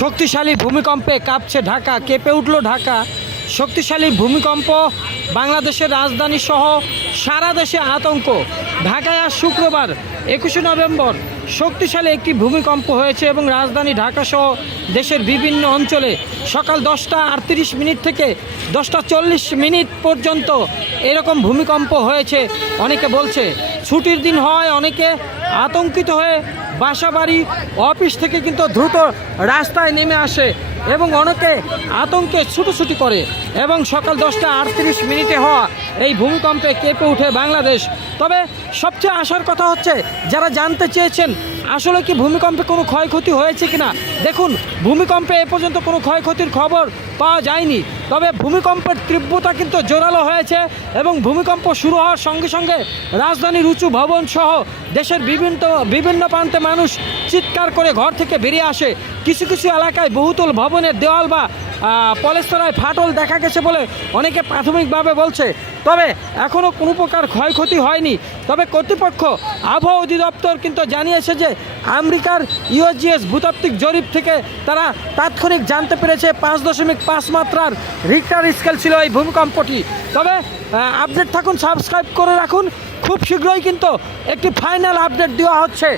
শক্তিশালী ভূমিকম্পে কাঁপছে ঢাকা, কেঁপে উঠল ঢাকা। শক্তিশালী ভূমিকম্প, বাংলাদেশের রাজধানী সহ সারা দেশে আতঙ্ক। ঢাকায় আজ শুক্রবার 21শে নভেম্বর শক্তিশালী একটি ভূমিকম্প হয়েছে এবং রাজধানী ঢাকা সহ দেশের বিভিন্ন অঞ্চলে সকাল 10:38 থেকে 10:40 পর্যন্ত এরকম ভূমিকম্প হয়েছে। অনেকে বলছে ছুটির দিন হয়, অনেকে আতঙ্কিত হয়ে বাসাবাড়ি অফিস থেকে কিন্তু দ্রুত রাস্তায় নেমে আসে এবং অনেকে আতঙ্কে ছুটোছুটি করে এবং সকাল 10:38 হওয়া এই ভূমিকম্পে কেঁপে ওঠে বাংলাদেশ। তবে সবচেয়ে আসার কথা হচ্ছে, যারা জানতে চেয়েছেন আসলে কি ভূমিকম্পে কোনো ক্ষয়ক্ষতি হয়েছে কিনা, দেখুন ভূমিকম্পে এ পর্যন্ত কোনো ক্ষয়ক্ষতির খবর পাওয়া যায়নি। তবে ভূমিকম্পের তীব্রতা কিন্তু জোরালো হয়েছে এবং ভূমিকম্প শুরু হওয়ার সঙ্গে সঙ্গে রাজধানীর উঁচু ভবন সহ দেশের বিভিন্ন প্রান্তে মানুষ চিৎকার করে ঘর থেকে বেরিয়ে আসে। কিছু কিছু এলাকায় বহুতল ভবনের দেওয়াল বা পলেস্তরায় ফাটল দেখা গেছে বলে অনেকে প্রাথমিকভাবে বলছে। তবে এখনও কোনো প্রকার ক্ষয়ক্ষতি হয়নি। তবে কর্তৃপক্ষ আবহাওয়া অধিদপ্তর কিন্তু জানিয়েছে যে আমেরিকার ইউএসজিএস ভূতাত্ত্বিক জরিপ থেকে তারা তাৎক্ষণিক জানতে পেরেছে 5.5 মাত্রার রিক্টার স্কেল ছিল এই ভূমিকম্পটি। তবে আপডেট থাকুন, সাবস্ক্রাইব করে রাখুন। খুব শীঘ্রই কিন্তু একটি ফাইনাল আপডেট দেওয়া হচ্ছে।